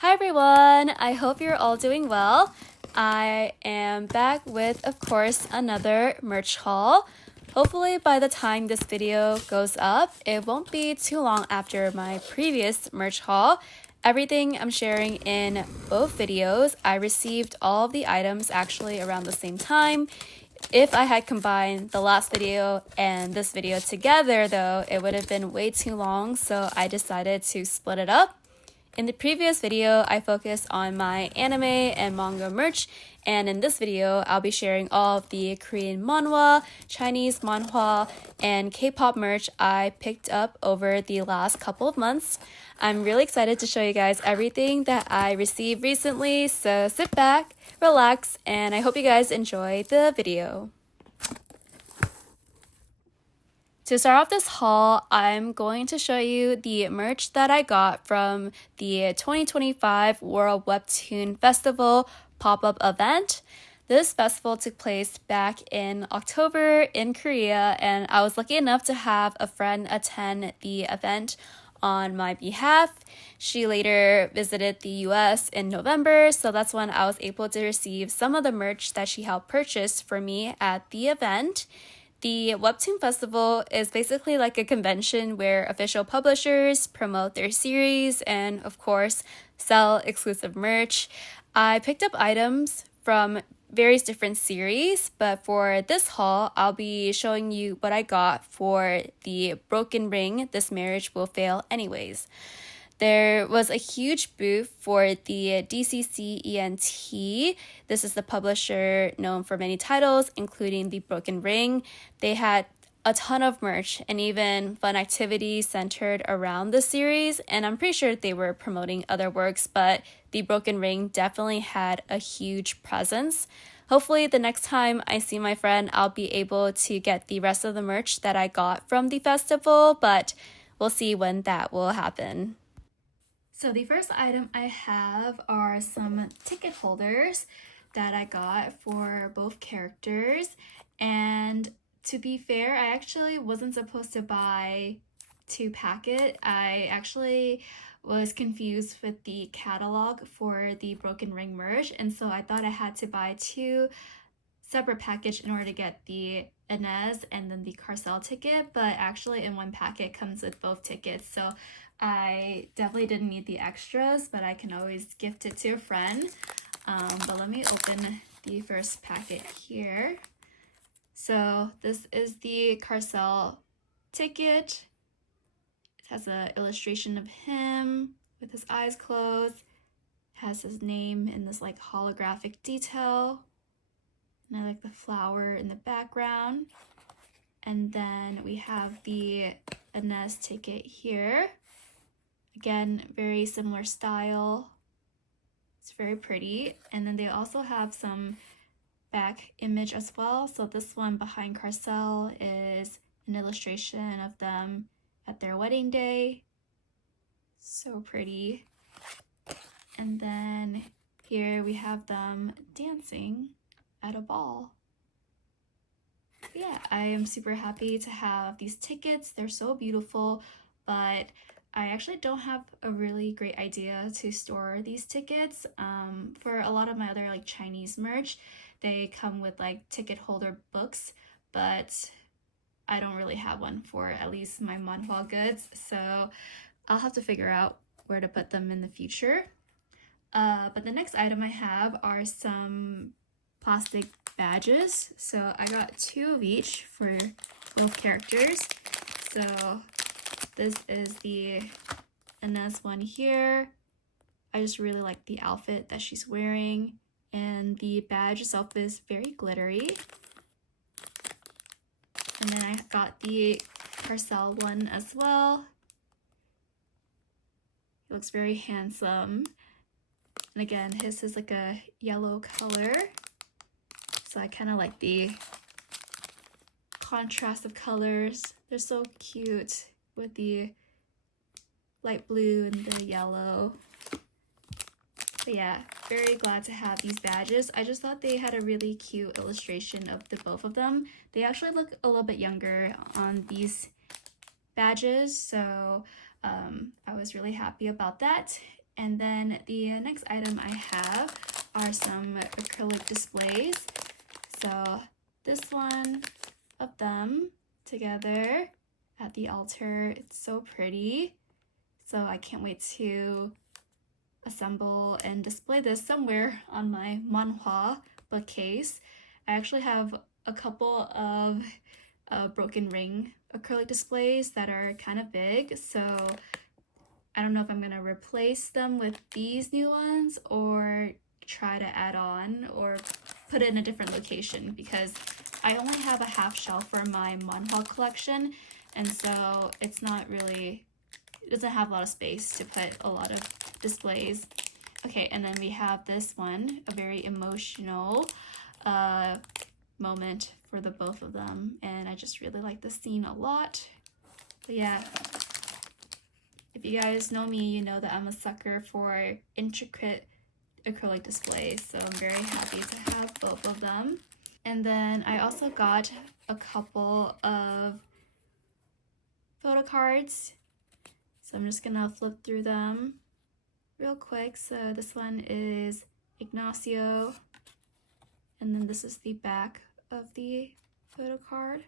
Hi everyone! I hope you're all doing well. I am back with, of course, another merch haul. Hopefully by the time this video goes up, it won't be too long after my previous merch haul. Everything I'm sharing in both videos, I received all of the items actually around the same time. If I had combined the last video and this video together though, it would have been way too long, so I decided to split it up. In the previous video, I focused on my anime and manga merch, and in this video, I'll be sharing all of the Korean manhwa, Chinese manhua, and K-pop merch I picked up over the last couple of months. I'm really excited to show you guys everything that I received recently, so sit back, relax, and I hope you guys enjoy the video. To start off this haul, I'm going to show you the merch that I got from the 2025 World Webtoon Festival pop-up event. This festival took place back in October in Korea, and I was lucky enough to have a friend attend the event on my behalf. She later visited the US in November, so that's when I was able to receive some of the merch that she helped purchase for me at the event. The Webtoon Festival is basically like a convention where official publishers promote their series and, of course, sell exclusive merch. I picked up items from various different series, but for this haul, I'll be showing you what I got for the Broken Ring, This Marriage Will Fail Anyways. There was a huge booth for the DCC ENT. This is the publisher known for many titles, including The Broken Ring. They had a ton of merch and even fun activities centered around the series, and I'm pretty sure they were promoting other works, but The Broken Ring definitely had a huge presence. Hopefully the next time I see my friend, I'll be able to get the rest of the merch that I got from the festival, but we'll see when that will happen. So the first item I have are some ticket holders that I got for both characters. And to be fair, I actually wasn't supposed to buy two packets. I actually was confused with the catalog for the Broken Ring merch, and so I thought I had to buy two separate package in order to get the Inez and then the Carcel ticket, but actually in one packet comes with both tickets, so I definitely didn't need the extras, but I can always gift it to a friend. But let me open the first packet here. So this is the Carcel ticket. It has an illustration of him with his eyes closed. It has his name in this like holographic detail. And I like the flower in the background. And then we have the Inez ticket here. Again, very similar style. It's very pretty. And then they also have some back image as well. So this one behind Carcel is an illustration of them at their wedding day. So pretty. And then here we have them dancing at a ball. Yeah, I am super happy to have these tickets. They're so beautiful, but I actually don't have a really great idea to store these tickets. For a lot of my other like Chinese merch, they come with like ticket holder books, but I don't really have one for at least my manhwa goods, so I'll have to figure out where to put them in the future. But the next item I have are some plastic badges. So I got two of each for both characters. So this is the Inez one here. I just really like the outfit that she's wearing, and the badge itself is very glittery. And then I got the Carcel one as well. He looks very handsome. And again, his is like a yellow color. So I kind of like the contrast of colors. They're so cute with the light blue and the yellow. But yeah, very glad to have these badges. I just thought they had a really cute illustration of the both of them. They actually look a little bit younger on these badges, so I was really happy about that. And then the next item I have are some acrylic displays. So this one of them together at the altar, it's so pretty. So I can't wait to assemble and display this somewhere on my manhwa bookcase. I actually have a couple of broken ring acrylic displays that are kind of big, so I don't know if I'm gonna replace them with these new ones or try to add on or put it in a different location, because I only have a half shelf for my manhwa collection, and so it's not really, it doesn't have a lot of space to put a lot of displays. Okay, and then we have this one, a very emotional moment for the both of them, and I just really like this scene a lot. But yeah, if you guys know me, you know that I'm a sucker for intricate acrylic displays, so I'm very happy to have both of them. And then I also got a couple of photo cards, so I'm just gonna flip through them real quick. So this one is Ignacio, and then this is the back of the photo card.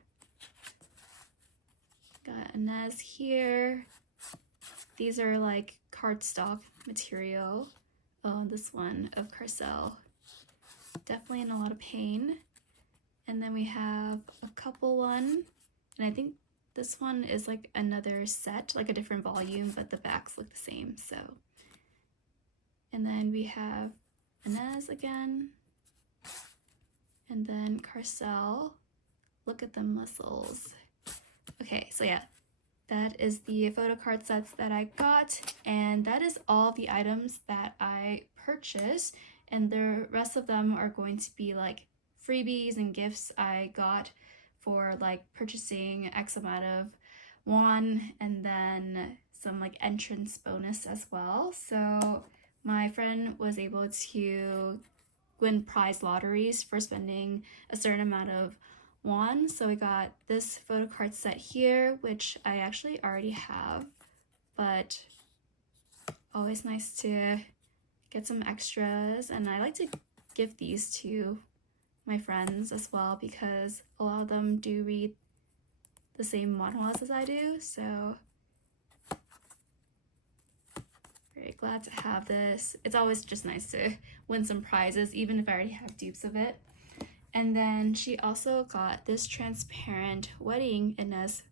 Got Inez here. These are like cardstock material. Oh, this one of Carcel, definitely in a lot of pain. And then we have a couple one, and I think this one is like another set, like a different volume, but the backs look the same. So, and then we have Inez again, and then Carcel. Look at the muscles. Okay, so yeah, that is the photo card sets that I got, and that is all the items that I purchased, and the rest of them are going to be like freebies and gifts I got for like purchasing X amount of won, and then some like entrance bonus as well. So my friend was able to win prize lotteries for spending a certain amount of won. So we got this photo card set here, which I actually already have, but always nice to get some extras. And I like to give these to my friends as well, because a lot of them do read the same manhwas as I do, so very glad to have this. It's always just nice to win some prizes, even if I already have dupes of it. And then she also got this transparent wedding Inez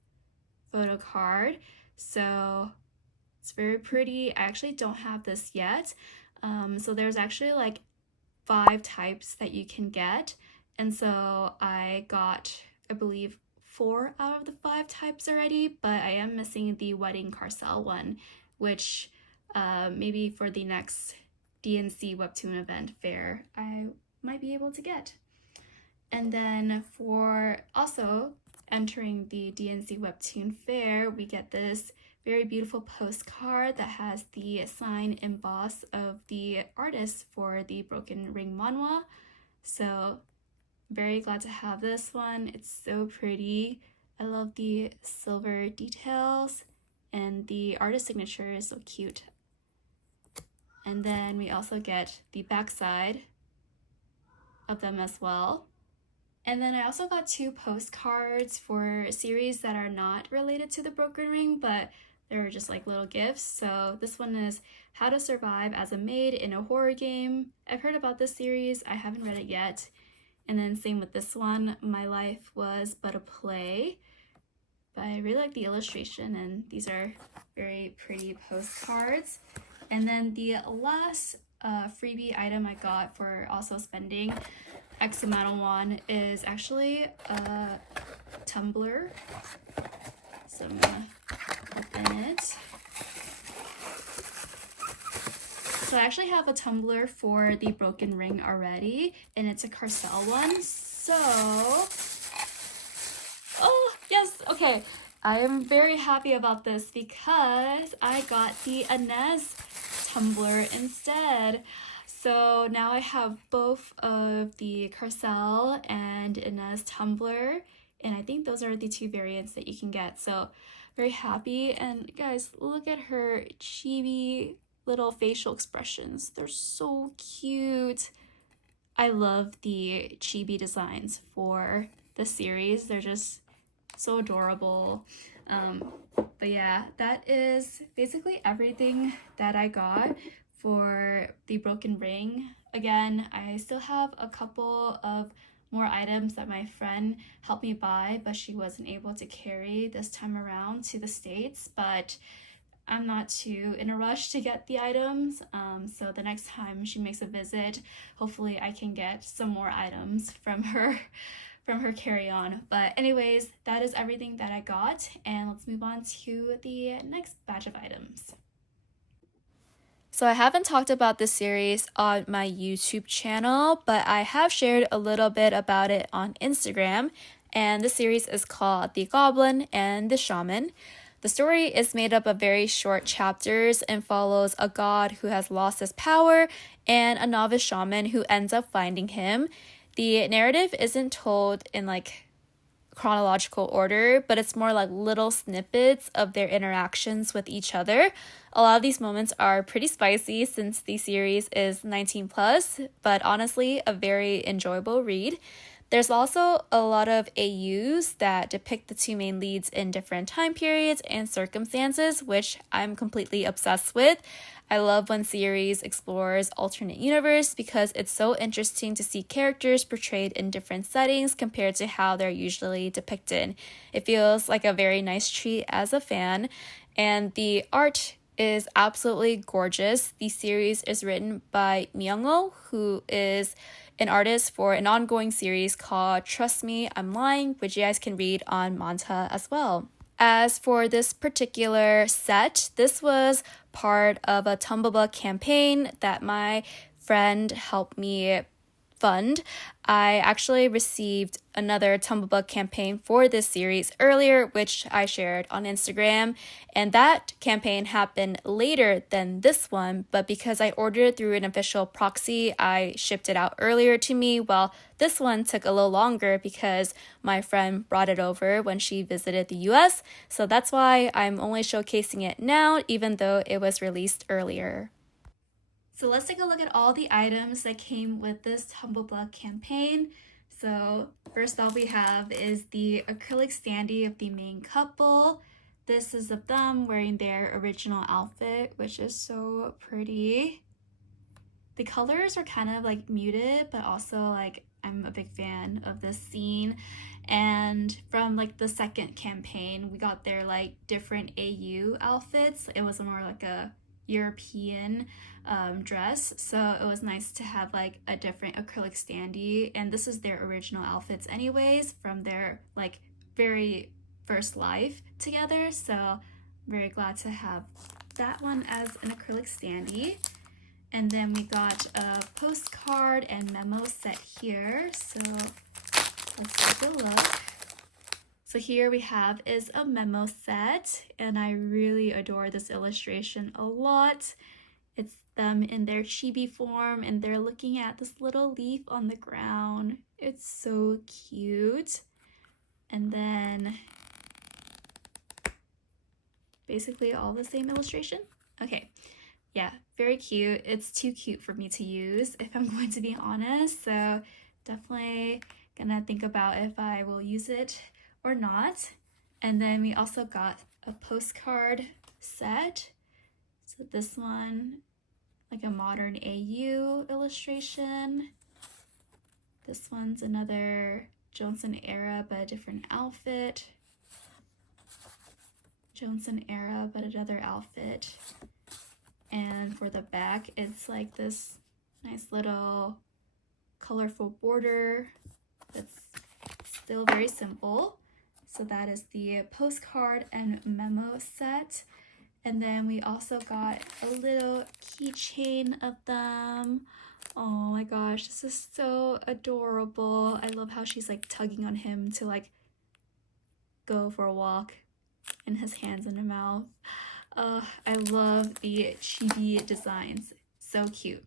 photo card, so it's very pretty. I actually don't have this yet, so there's actually like 5 types that you can get, and so I got, I believe, 4 out of the 5 types already, but I am missing the wedding Carcel one, which maybe for the next DNC webtoon event fair I might be able to get. And then for also entering the DNC webtoon fair, we get this very beautiful postcard that has the sign emboss of the artist for the Broken Ring manhwa. So very glad to have this one. It's so pretty. I love the silver details, and the artist signature is so cute. And then we also get the backside of them as well. And then I also got 2 postcards for series that are not related to the Broken Ring, but they're just like little gifts. So this one is How to Survive as a Maid in a Horror Game. I've heard about this series, I haven't read it yet. And then same with this one, My Life Was But a Play. But I really like the illustration, and these are very pretty postcards. And then the last freebie item I got for also spending X amount of won is actually a tumbler. So I'm gonna open it. So I actually have a tumbler for the Broken Ring already, and it's a Carcel one. So, oh yes, okay. I am very happy about this because I got the Inez tumbler instead. So now I have both of the Carcel and Inez tumbler, and I think those are the 2 variants that you can get. So very happy. And guys, look at her chibi little facial expressions. They're so cute. I love the chibi designs for the series. They're just so adorable. But yeah, that is basically everything that I got for the broken ring. Again, I still have a couple of more items that my friend helped me buy, but she wasn't able to carry this time around to the States. But I'm not too in a rush to get the items. So the next time she makes a visit, hopefully I can get some more items from her carry-on. But anyways, that is everything that I got, and let's move on to the next batch of items. So I haven't talked about this series on my YouTube channel, but I have shared a little bit about it on Instagram, and the series is called The Goblin and The Shaman. The story is made up of very short chapters and follows a god who has lost his power and a novice shaman who ends up finding him. The narrative isn't told in like chronological order, but it's more like little snippets of their interactions with each other. A lot of these moments are pretty spicy since the series is 19 plus, but honestly, a very enjoyable read. There's also a lot of AUs that depict the two main leads in different time periods and circumstances, which I'm completely obsessed with. I love when series explores alternate universe because it's so interesting to see characters portrayed in different settings compared to how they're usually depicted. It feels like a very nice treat as a fan, and the art is absolutely gorgeous. The series is written by Myung-oh, who is an artist for an ongoing series called Trust Me, I'm Lying, which you guys can read on manhwa as well. As for this particular set, this was part of a Tumblr campaign that my friend helped me fund. I actually received another Tumblr campaign for this series earlier, which I shared on Instagram, and that campaign happened later than this one, but because I ordered it through an official proxy, I shipped it out earlier to me. Well, this one took a little longer because my friend brought it over when she visited the US, so that's why I'm only showcasing it now, even though it was released earlier. So let's take a look at all the items that came with this Tumblr campaign. So first off we have is the acrylic standee of the main couple. This is of them wearing their original outfit, which is so pretty. The colors are kind of like muted, but also like I'm a big fan of this scene. And from like the second campaign, we got their like different AU outfits. It was more like a European dress, so it was nice to have like a different acrylic standee, and this is their original outfits anyways from their like very first live together, so I'm very glad to have that one as an acrylic standee. And then we got a postcard and memo set here, so let's take a look. So here we have is a memo set, and I really adore this illustration a lot. It's them in their chibi form, and they're looking at this little leaf on the ground. It's so cute. And then basically all the same illustration. Okay, yeah, very cute. It's too cute for me to use, if I'm going to be honest. So definitely gonna think about if I will use it or not. And then we also got a postcard set. So this one, like a modern AU illustration. This one's another Johnson era, but a different outfit. Johnson era, but another outfit. And for the back, it's like this nice little colorful border that's still very simple. So that is the postcard and memo set. And then we also got a little keychain of them. Oh my gosh, this is so adorable. I love how she's like tugging on him to like go for a walk and his hands in her mouth. I love the chibi designs. So cute.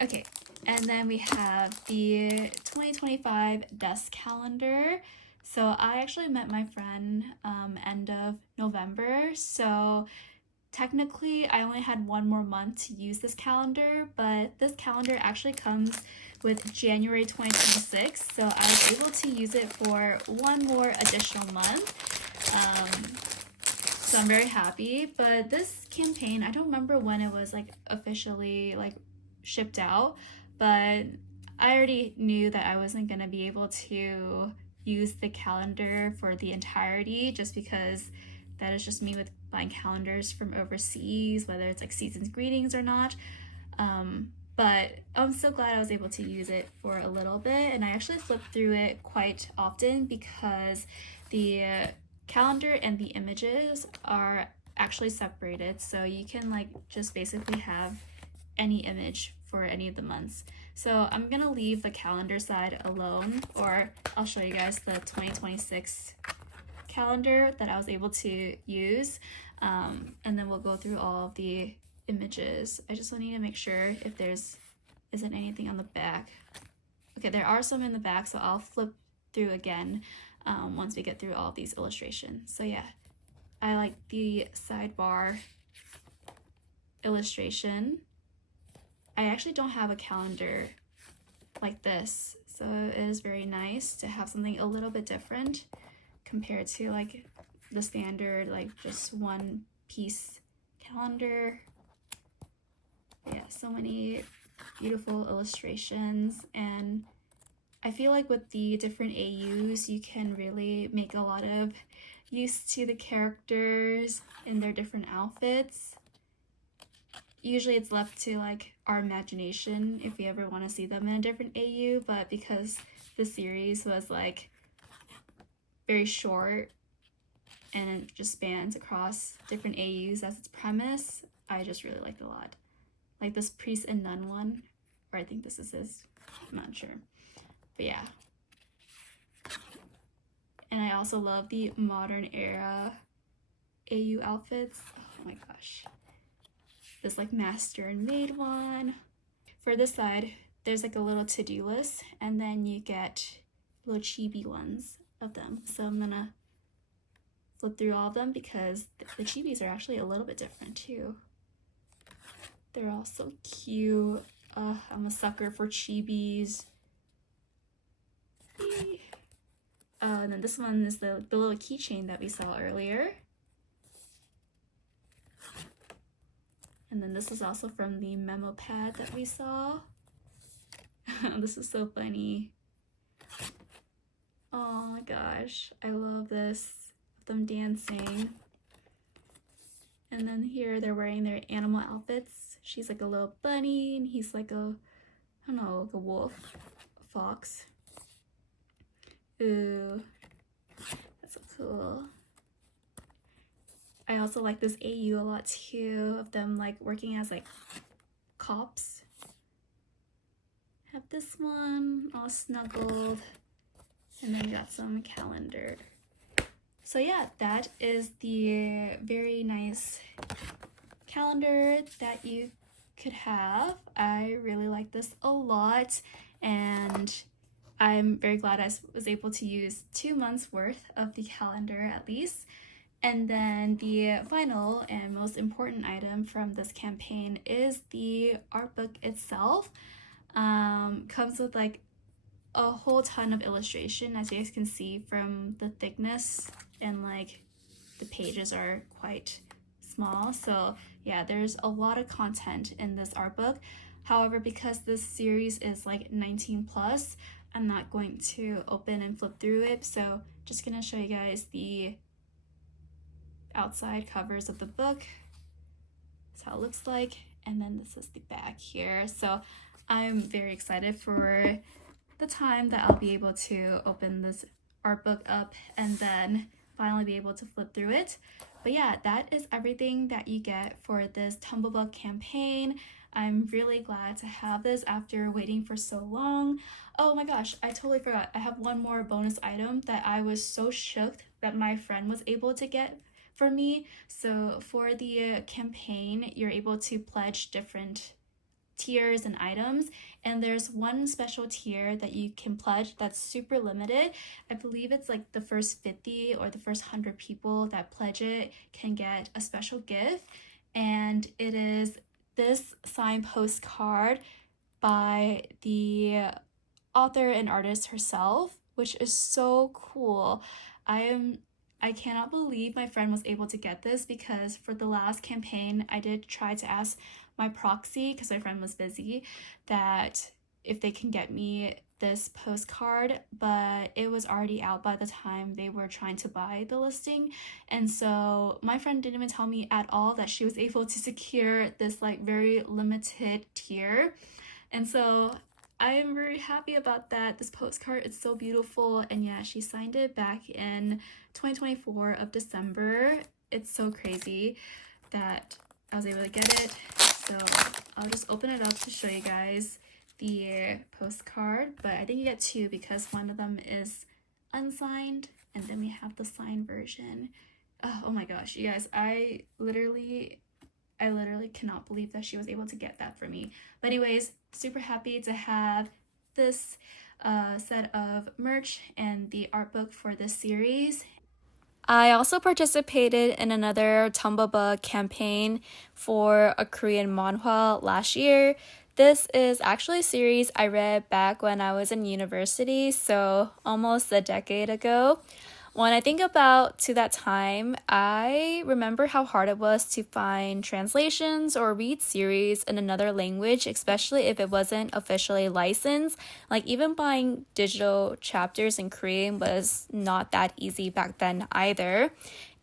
Okay, and then we have the 2025 desk calendar. So I actually met my friend end of November, so technically I only had one more month to use this calendar, but this calendar actually comes with January 2026, so I was able to use it for one more additional month. So I'm very happy. But this campaign, I don't remember when it was like officially like shipped out, but I already knew that I wasn't gonna be able to use the calendar for the entirety, just because that is just me with buying calendars from overseas, whether it's like season's greetings or not. But I'm so glad I was able to use it for a little bit, and I actually flip through it quite often because the calendar and the images are actually separated, so you can like just basically have any image for any of the months. So I'm gonna leave the calendar side alone, or I'll show you guys the 2026 calendar that I was able to use, and then we'll go through all of the images. I just need to make sure if there's isn't anything on the back. Okay, there are some in the back, so I'll flip through again once we get through all these illustrations. So yeah, I like the sidebar illustration. I actually don't have a calendar like this, so it is very nice to have something a little bit different compared to like the standard like just one piece calendar. Yeah, so many beautiful illustrations, and I feel like with the different AUs you can really make a lot of use to the characters in their different outfits. Usually it's left to like our imagination if we ever want to see them in a different AU, but because the series was like very short and it just spans across different AUs as its premise, I just really liked it a lot. Like this priest and nun one, or I think this is his, I'm not sure, but yeah. And I also love the modern era AU outfits. Oh my gosh, this like master and maid one. For this side, there's like a little to-do list, and then you get little chibi ones of them. So I'm gonna flip through all of them because the chibis are actually a little bit different too. They're all so cute. I'm a sucker for chibis. And then this one is the little keychain that we saw earlier. And then this is also from the memo pad that we saw. This is so funny. Oh my gosh, I love this. Them dancing. And then here they're wearing their animal outfits. She's like a little bunny and he's like a, I don't know, like a wolf, a fox. Ooh, that's so cool. I also like this AU a lot too, of them like working as like cops. Have this one all snuggled, and then got some calendar. So yeah, that is the very nice calendar that you could have. I really like this a lot, and I'm very glad I was able to use 2 months worth of the calendar at least. And then the final and most important item from this campaign is the art book itself. Comes with like a whole ton of illustration, as you guys can see from the thickness, and like the pages are quite small. So yeah, there's a lot of content in this art book. However, because this series is like 19 plus, I'm not going to open and flip through it. So just gonna show you guys the outside covers of the book. That's how it looks like. And then this is the back here. So I'm very excited for the time that I'll be able to open this art book up and then finally be able to flip through it. But yeah, that is everything that you get for this Tumblebook campaign. I'm really glad to have this after waiting for so long. Oh my gosh, I totally forgot. I have one more bonus item that I was so shocked that my friend was able to get for me. So for the campaign, you're able to pledge different tiers and items, and there's one special tier that you can pledge that's super limited. I believe it's like the first 50 or the first 100 people that pledge it can get a special gift, and it is this signed postcard by the author and artist herself, which is so cool. I cannot believe my friend was able to get this, because for the last campaign I did try to ask my proxy, because my friend was busy, that if they can get me this postcard, but it was already out by the time they were trying to buy the listing. And so my friend didn't even tell me at all that she was able to secure this like very limited tier. And so I am very happy about that. This postcard is so beautiful, and yeah, she signed it back in 2024 of December. It's so crazy that I was able to get it. So I'll just open it up to show you guys the postcard, but I think you get two because one of them is unsigned and then we have the signed version. Oh my gosh, you guys, I literally cannot believe that she was able to get that for me. But anyways, super happy to have this set of merch and the art book for this series. I also participated in another Tumblr campaign for a Korean manhwa last year. This is actually a series I read back when I was in university, so almost a decade ago. When I think about to that time, I remember how hard it was to find translations or read series in another language, especially if it wasn't officially licensed. Like even buying digital chapters in Korean was not that easy back then either.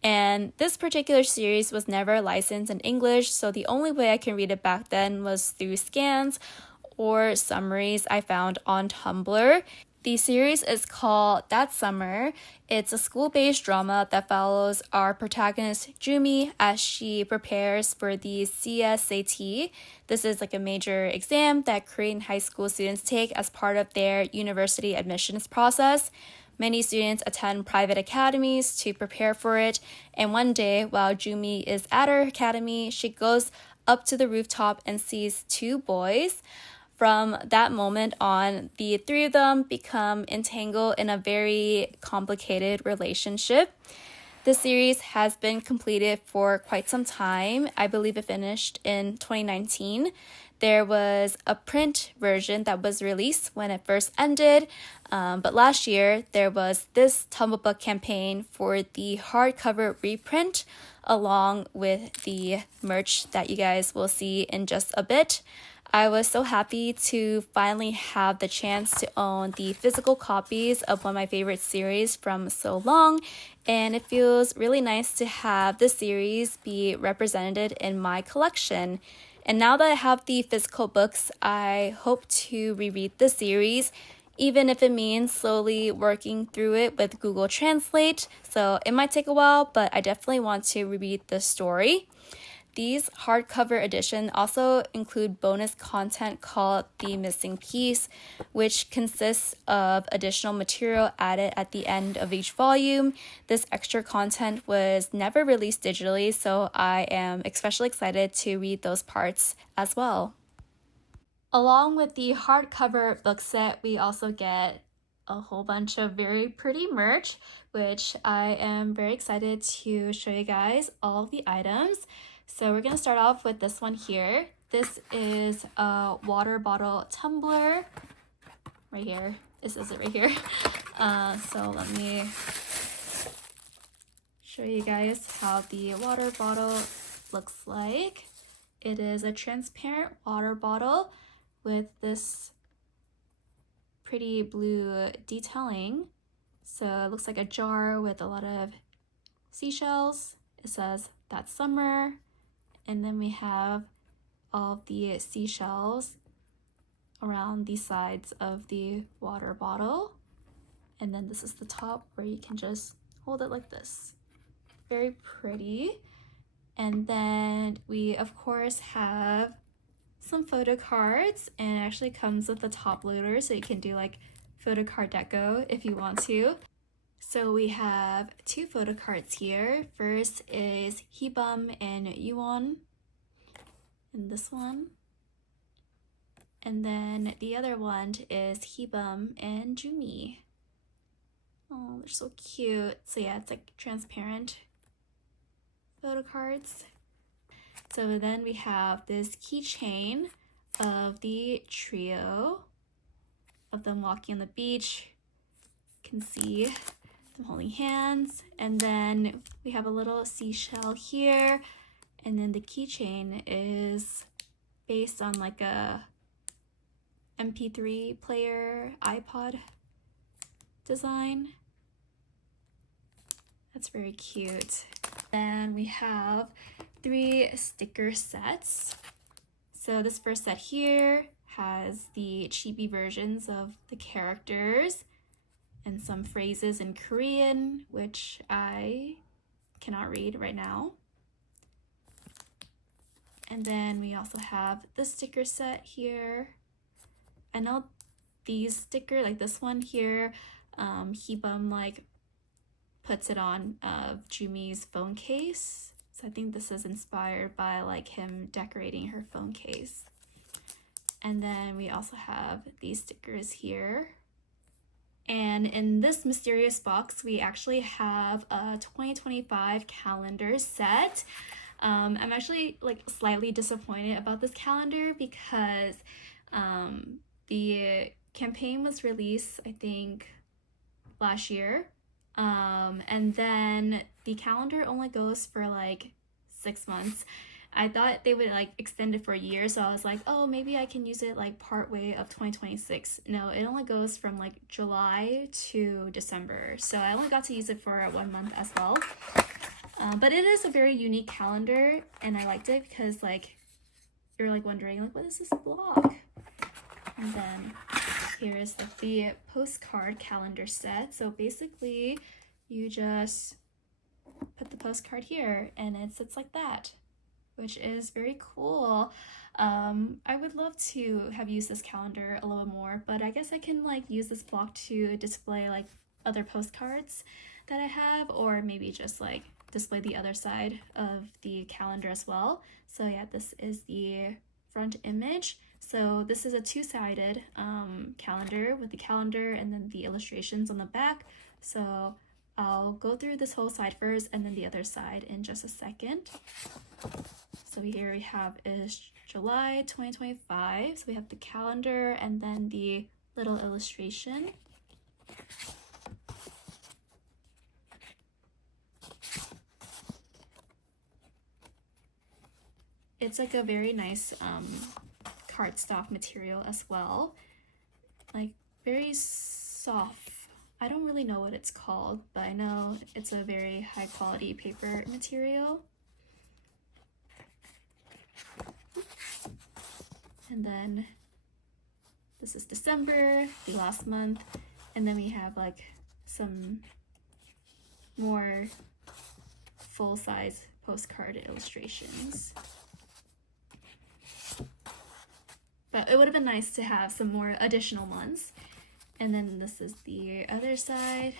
And this particular series was never licensed in English, so the only way I can read it back then was through scans or summaries I found on Tumblr. The series is called That Summer. It's a school-based drama that follows our protagonist Jumi as she prepares for the CSAT. This is like a major exam that Korean high school students take as part of their university admissions process. Many students attend private academies to prepare for it, and one day while Jumi is at her academy, she goes up to the rooftop and sees two boys. From that moment on, the three of them become entangled in a very complicated relationship. The series has been completed for quite some time. I believe it finished in 2019. There was a print version that was released when it first ended, but last year there was this Tumblr campaign for the hardcover reprint along with the merch that you guys will see in just a bit. I was so happy to finally have the chance to own the physical copies of one of my favorite series from so long, and it feels really nice to have the series be represented in my collection. And now that I have the physical books, I hope to reread the series, even if it means slowly working through it with Google Translate. So it might take a while, but I definitely want to reread the story. These hardcover editions also include bonus content called The Missing Piece, which consists of additional material added at the end of each volume. This extra content was never released digitally, so I am especially excited to read those parts as well. Along with the hardcover book set, we also get a whole bunch of very pretty merch, which I am very excited to show you guys all of the items. So we're going to start off with this one here. This is a water bottle tumbler right here. This is it right here. So let me show you guys how the water bottle looks like. It is a transparent water bottle with this pretty blue detailing. So it looks like a jar with a lot of seashells. It says That Summer. And then we have all the seashells around the sides of the water bottle. And then this is the top where you can just hold it like this. Very pretty. And then we of course have some photo cards, and it actually comes with the top loader, so you can do like photo card deco if you want to. So we have two photo cards here. First is Hibum and Yuwon, and this one. And then the other one is Hibum and Jumi. Oh, they're so cute. So yeah, it's like transparent photo cards. So then we have this keychain of the trio of them walking on the beach. You can see them holding hands, and then we have a little seashell here, and then the keychain is based on like a MP3 player iPod design. That's very cute. Then we have 3 sticker sets. So this first set here has the chibi versions of the characters and some phrases in Korean, which I cannot read right now. And then we also have the sticker set here. I know these stickers, like this one here, Hibum like puts it on Jumi's phone case. So I think this is inspired by like him decorating her phone case. And then we also have these stickers here. And in this mysterious box, we actually have a 2025 calendar set. I'm actually like slightly disappointed about this calendar because the campaign was released, I think, last year. And then the calendar only goes for like 6 months. I thought they would like extend it for a year, so I was like, oh, maybe I can use it like part way of 2026. No, it only goes from like July to December, so I only got to use it for 1 month as well. But it is a very unique calendar, and I liked it because like you're like wondering like, what is this blog? And then here is the postcard calendar set. So basically you just put the postcard here and it sits like that, which is very cool. I would love to have used this calendar a little more, but I guess I can like use this block to display like other postcards that I have, or maybe just like display the other side of the calendar as well. So yeah, this is the front image. So this is a 2-sided calendar with the calendar and then the illustrations on the back. So I'll go through this whole side first and then the other side in just a second. So here we have is July 2025. So we have the calendar and then the little illustration. It's like a very nice cardstock material as well, like very soft. I don't really know what it's called, but I know it's a very high quality paper material. And then this is December, the last month, and then we have like some more full-size postcard illustrations. But it would have been nice to have some more additional ones. And then this is the other side.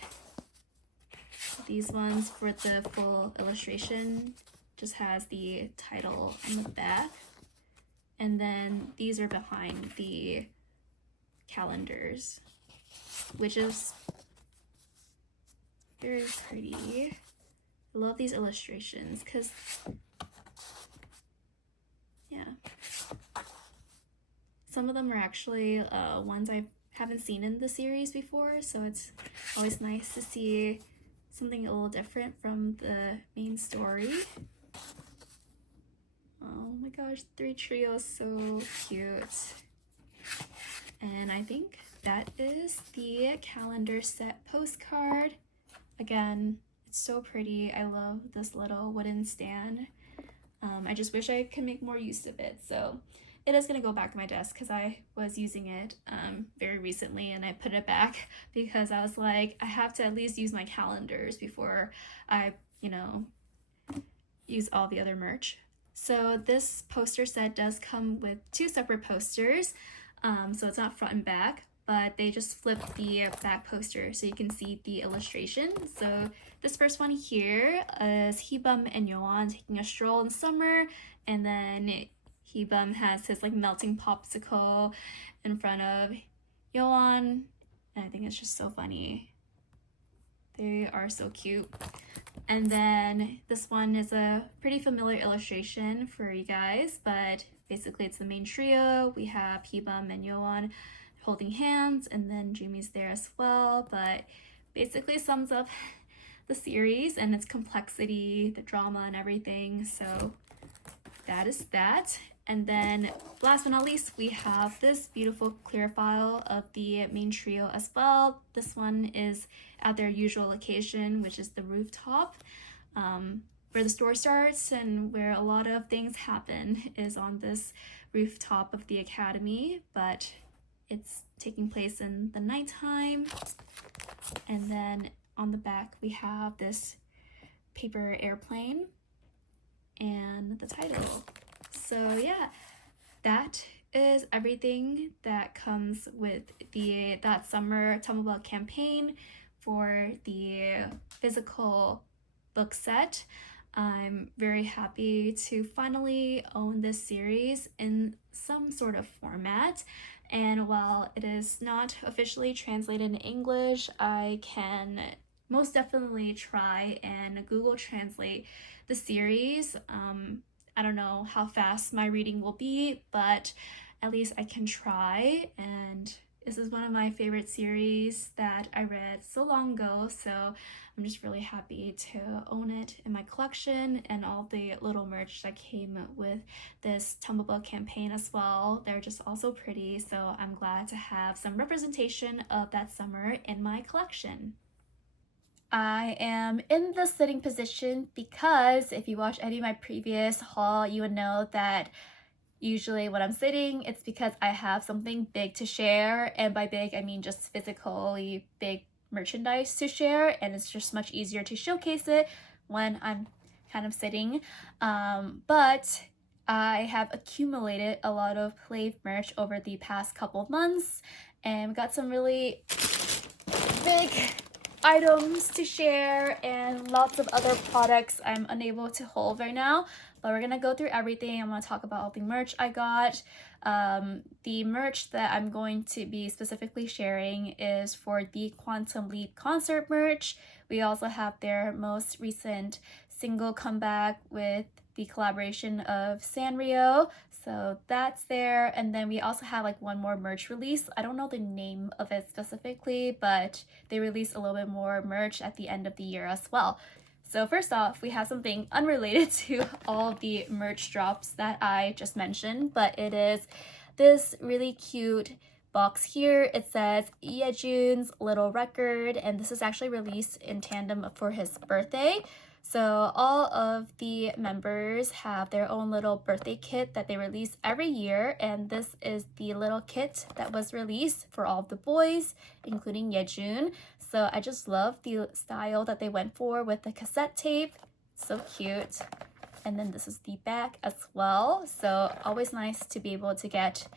These ones for the full illustration just has the title on the back. And then these are behind the calendars, which is very pretty. I love these illustrations because, yeah. Some of them are actually ones I haven't seen in the series before, so it's always nice to see something a little different from the main story. Oh my gosh, 3 trios, so cute. And I think that is the calendar set postcard. Again, it's so pretty. I love this little wooden stand. I just wish I could make more use of it, so it is going to go back to my desk because I was using it very recently, and I put it back because I was like, I have to at least use my calendars before I, use all the other merch. So this poster set does come with 2 separate posters, so it's not front and back, but they just flip the back poster so you can see the illustration. So this first one here is Hibum and Yoan taking a stroll in summer, and then Hibum has his like melting popsicle in front of Yoan, and I think it's just so funny. They are so cute. And then this one is a pretty familiar illustration for you guys, but basically it's the main trio. We have Hibam and Yoan holding hands, and then Jumi's there as well, but basically sums up the series and its complexity, the drama and everything. So that is that. And then last but not least, we have this beautiful clear file of the main trio as well. This one is at their usual location, which is the rooftop, where the story starts and where a lot of things happen is on this rooftop of the academy, but it's taking place in the nighttime. And then on the back, we have this paper airplane and the title. So yeah, that is everything that comes with that summer Tumblr campaign for the physical book set. I'm very happy to finally own this series in some sort of format. And while it is not officially translated in English, I can most definitely try and Google Translate the series. I don't know how fast my reading will be, but at least I can try. And this is one of my favorite series that I read so long ago, so I'm just really happy to own it in my collection, and all the little merch that came with this Tumblr campaign as well. They're just also pretty, so I'm glad to have some representation of that summer in my collection. I am in the sitting position because if you watch any of my previous haul, you would know that usually when I'm sitting, it's because I have something big to share. And by big, I mean just physically big merchandise to share. And it's just much easier to showcase it when I'm kind of sitting. But I have accumulated a lot of Plave merch over the past couple of months. And we got some really big items to share and lots of other products I'm unable to hold right now, but we're gonna go through everything. I'm gonna talk about all the merch I got. The merch that I'm going to be specifically sharing is for the Quantum Leap concert merch. We also have their most recent single comeback with the collaboration of Sanrio, so that's there. And then we also have like one more merch release. I don't know the name of it specifically, but they released a little bit more merch at the end of the year as well. So first off, we have something unrelated to all of the merch drops that I just mentioned, but it is this really cute box here. It says Yejun's Little Record, and this is actually released in tandem for his birthday. So all of the members have their own little birthday kit that they release every year, and this is the little kit that was released for all of the boys, including Yejun. So I just love the style that they went for with the cassette tape. So cute. And then this is the back as well. So always nice to be able to get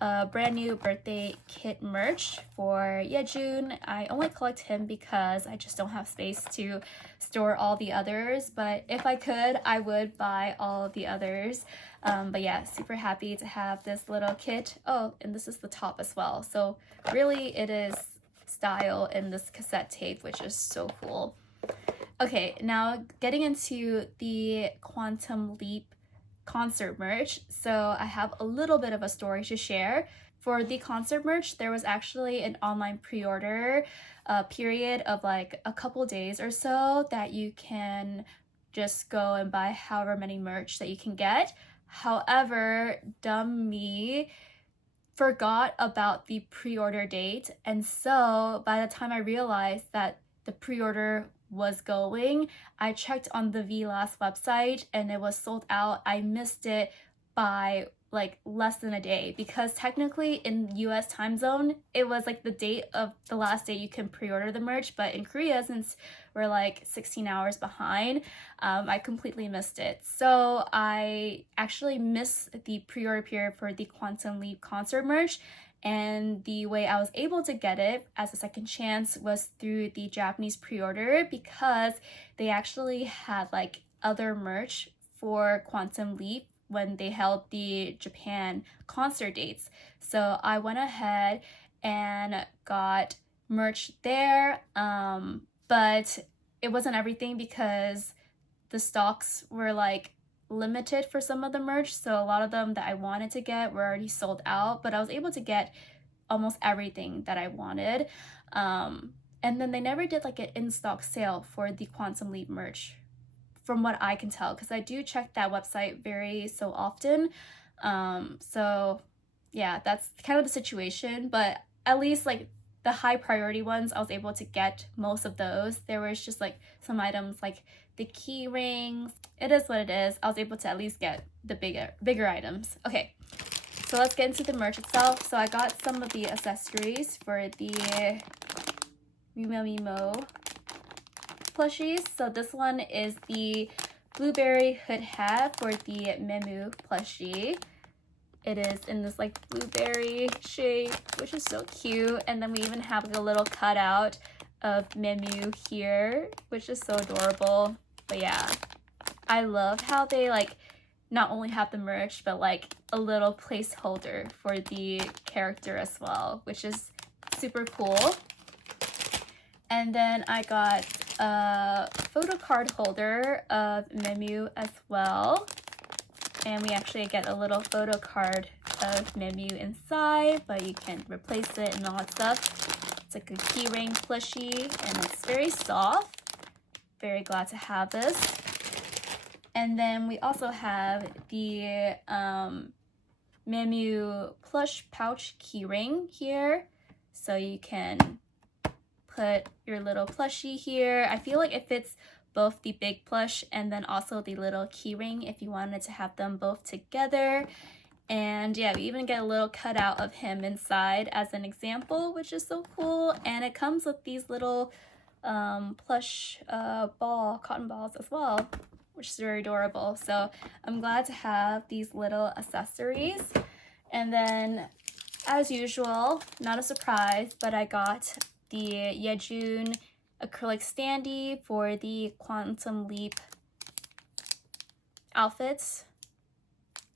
a brand new birthday kit merch for Yejun. I only collect him because I just don't have space to store all the others, but if I could, I would buy all of the others. But yeah, super happy to have this little kit. Oh, and this is the top as well. So really it is style in this cassette tape, which is so cool. Okay, now getting into the Quantum Leap concert merch. So I have a little bit of a story to share. For the concert merch, there was actually an online pre-order period of like a couple days or so that you can just go and buy however many merch that you can get. However, dumb me forgot about the pre-order date, and so by the time I realized that the pre-order was going, I checked on the VLAS website and it was sold out. I missed it by like less than a day, because technically in US time zone it was like the date of the last day you can pre-order the merch, but in Korea, since we're like 16 hours behind, I completely missed it. So I actually missed the pre-order period for the Quantum Leap concert merch, and the way I was able to get it as a second chance was through the Japanese pre-order, because they actually had like other merch for Quantum Leap when they held the Japan concert dates. So I went ahead and got merch there. but it wasn't everything because the stocks were like limited for some of the merch, so a lot of them that I wanted to get were already sold out, but I was able to get almost everything that I wanted. And then they never did like an in-stock sale for the Quantum Leap merch, from what I can tell, because I do check that website very so often. So yeah, that's kind of the situation, but at least like the high priority ones, I was able to get most of those. There was just like some items like the key rings. It is what it is. I was able to at least get the bigger items. Okay, so let's get into the merch itself. So I got some of the accessories for the Mimo plushies. So this one is the blueberry hood hat for the Memu plushie. It is in this like blueberry shape, which is so cute. And then we even have like a little cutout of Memu here, which is so adorable. But yeah, I love how they like not only have the merch, but like a little placeholder for the character as well, which is super cool. And then I got a photo card holder of Memu as well. And we actually get a little photo card of Memu inside, but you can replace it and all that stuff. It's like a keyring plushie, and it's very soft. Very glad to have this. And then we also have the Memu plush pouch keyring here. So you can put your little plushie here. I feel like it fits both the big plush and then also the little keyring if you wanted to have them both together. And yeah, we even get a little cutout of him inside as an example, which is so cool. And it comes with these little plush cotton balls as well, which is very adorable. So I'm glad to have these little accessories. And then as usual, not a surprise, but I got the Yejun acrylic standee for the Quantum Leap outfits.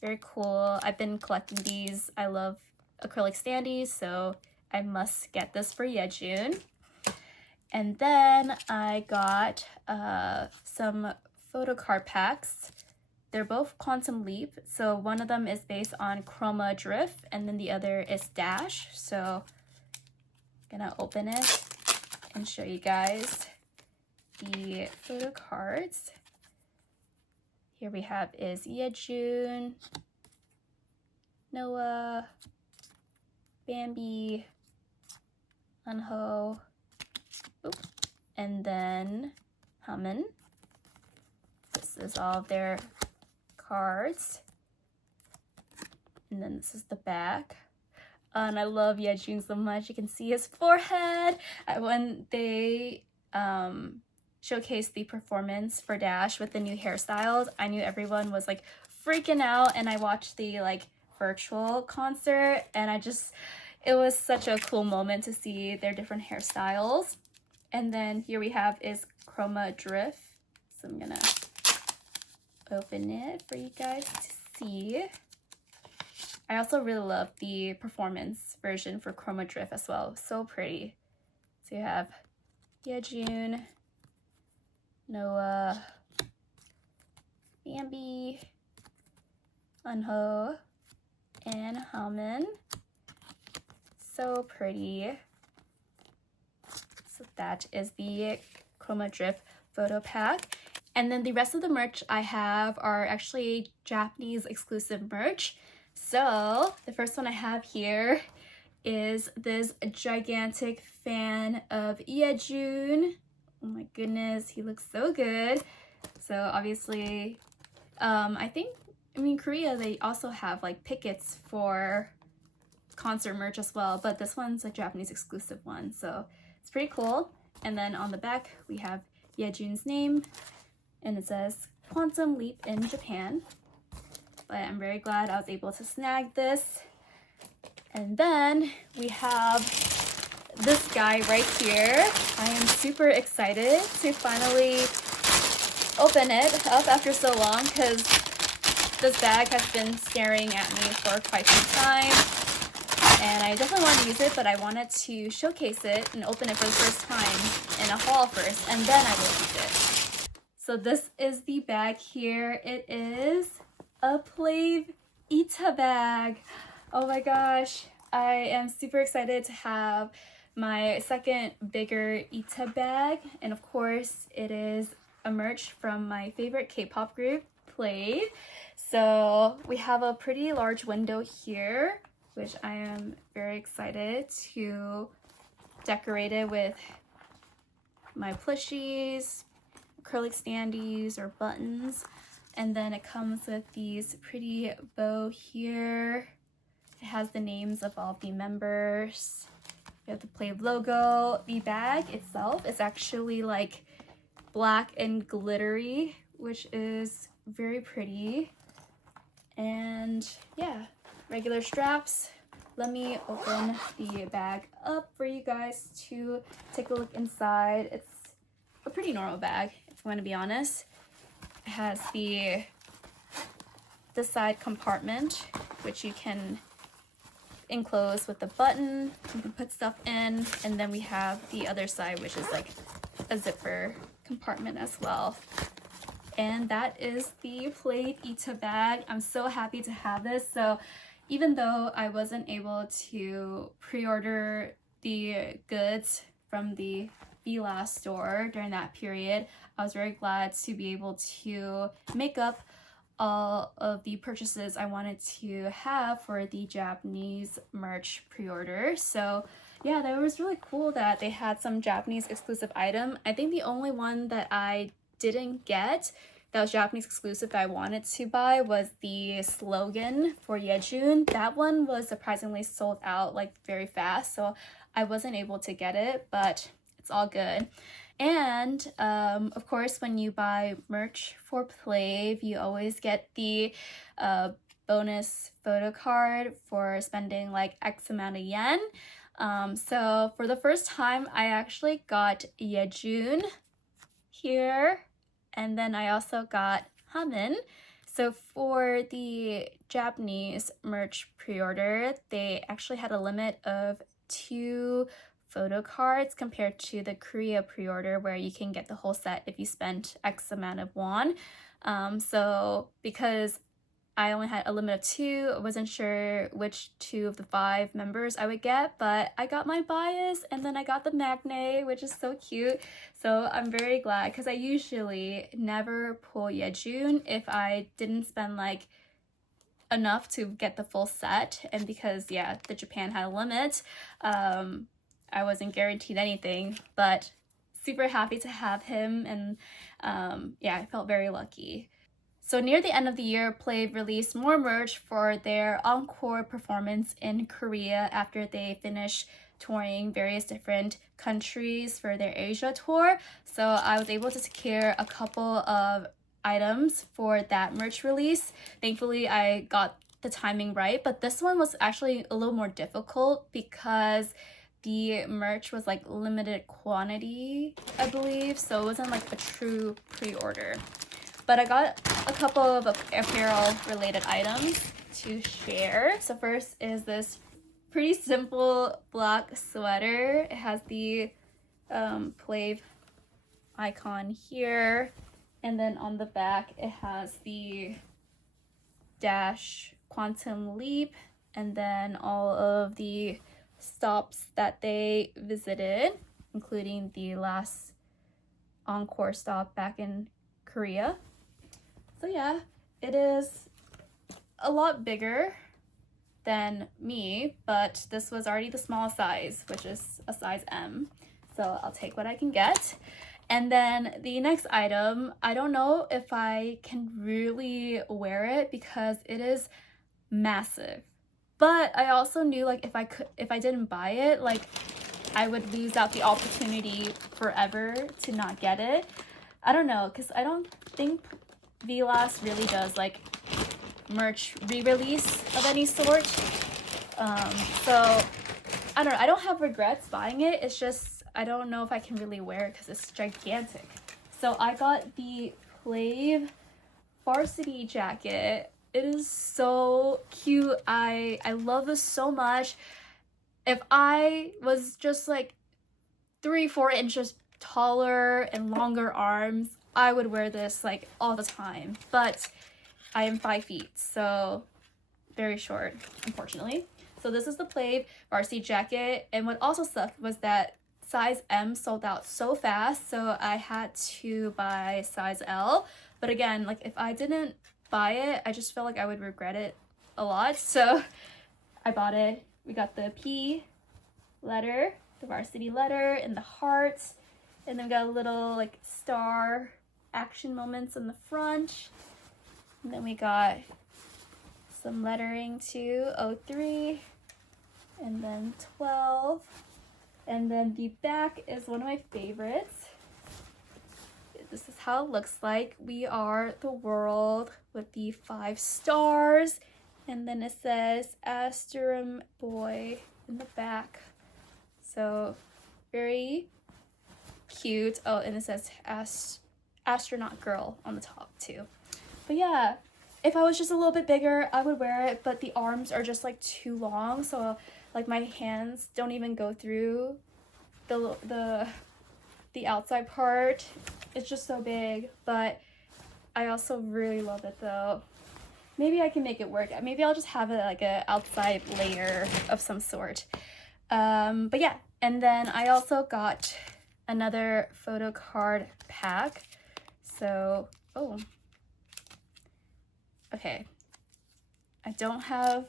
Very cool. I've been collecting these. I love acrylic standees, so I must get this for Yejun. And then I got some photo card packs. They're both Quantum Leap. So one of them is based on Chroma Drift, and then the other is Dash. So I'm gonna open it and show you guys the photo cards. Here we have is Yejun, Noah, Bambi, Unho, and then Haman. This is all of their cards. And then this is the back. And I love Yejun so much. You can see his forehead. When they showcased the performance for Dash with the new hairstyles, I knew everyone was like freaking out, and I watched the like virtual concert, and it was such a cool moment to see their different hairstyles. And then here we have is Chroma Drift. So I'm gonna open it for you guys to see. I also really love the performance version for Chroma Drift as well. So pretty. So you have Yejun, Noah, Bambi, Unho, and Haman. So pretty. So that is the Chroma Drift photo pack. And then the rest of the merch I have are actually Japanese exclusive merch. So the first one I have here is this gigantic fan of Yejun. Oh my goodness, he looks so good. So obviously, Korea, they also have like pickets for concert merch as well, but this one's a Japanese exclusive one, so it's pretty cool. And then on the back, we have Yejun's name, and it says Quantum Leap in Japan. But I'm very glad I was able to snag this. And then we have this guy right here. I am super excited to finally open it up after so long, because this bag has been staring at me for quite some time, and and I definitely wanted to use it, but I wanted to showcase it and open it for the first time in a haul first, and then I will use it. So this is the bag here. It is a Plave Ita bag. Oh my gosh, I am super excited to have my second bigger Ita bag, and of course it is a merch from my favorite K-pop group, Plave. So we have a pretty large window here, which I am very excited to decorate it with my plushies, acrylic standees, or buttons. And then it comes with these pretty bow here. It has the names of all the members. We have the Plave logo. The bag itself is actually like black and glittery, which is very pretty. And yeah, regular straps. Let me open the bag up for you guys to take a look inside. It's a pretty normal bag, if I'm going to be honest. It has the side compartment, which you can enclose with a button. You can put stuff in, and then we have the other side, which is like a zipper compartment as well. And that is the Plave Ita bag. I'm so happy to have this. So even though I wasn't able to pre-order the goods from the Vila store during that period, I was very glad to be able to make up all of the purchases I wanted to have for the Japanese merch pre-order. So yeah, that was really cool that they had some Japanese exclusive item. I think the only one that I didn't get that was Japanese exclusive that I wanted to buy was the slogan for Yejun. That one was surprisingly sold out like very fast, so I wasn't able to get it, but it's all good. And of course, when you buy merch for Plave, you always get the bonus photo card for spending like X amount of yen. So for the first time, I actually got Yejun here, and then I also got Hamin. So for the Japanese merch pre-order, they actually had a limit of 2 photo cards compared to the Korea pre-order where you can get the whole set if you spent X amount of won. So because I only had a limit of 2, I wasn't sure which 2 of the 5 members I would get, but I got my bias, and then I got the magne, which is so cute. So I'm very glad, because I usually never pull Yejun if I didn't spend like enough to get the full set, and because yeah, the Japan had a limit, I wasn't guaranteed anything, but super happy to have him, and yeah, I felt very lucky. So near the end of the year, Plave released more merch for their encore performance in Korea after they finished touring various different countries for their Asia tour. So I was able to secure a couple of items for that merch release. Thankfully, I got the timing right, but this one was actually a little more difficult because the merch was like limited quantity, I believe, so it wasn't like a true pre-order. But I got a couple of apparel related items to share. So first is this pretty simple black sweater. It has the Plave icon here, and then on the back it has the dash Quantum Leap, and then all of the stops that they visited, including the last encore stop back in Korea. So yeah, it is a lot bigger than me, but this was already the small size, which is a size M. So I'll take what I can get. And then the next item, I don't know if I can really wear it because it is massive. But I also knew like if I didn't buy it, like I would lose out the opportunity forever to not get it. I don't know, because I don't think Vilas really does like merch re-release of any sort. So I don't know, I don't have regrets buying it. It's just I don't know if I can really wear it because it's gigantic. So I got the Plave varsity jacket. It is so cute. I love this so much. if I was just like 3-4 inches taller and longer arms, I would wear this like all the time. But I am 5 feet, so very short, unfortunately. So this is the Plave varsity jacket, and what also sucked was that size M sold out so fast, so I had to buy size L. But again, like if I didn't buy it, I just felt like I would regret it a lot, so I bought it. We got the P letter, the varsity letter, and the heart, and then we got a little like star action moments in the front, and then we got some lettering too, 03, and then 12, and then the back is one of my favorites. This is how it looks like. We are the world with the 5 stars, and then it says Asterum Boy in the back. So very cute. Oh, and it says astronaut girl on the top too. But yeah, if I was just a little bit bigger, I would wear it, but the arms are just like too long, so like my hands don't even go through the outside part. It's just so big, but I also really love it though. Maybe I can make it work. Maybe I'll just have it like a outside layer of some sort. But yeah, and then I also got another photo card pack. So, oh, okay. I don't have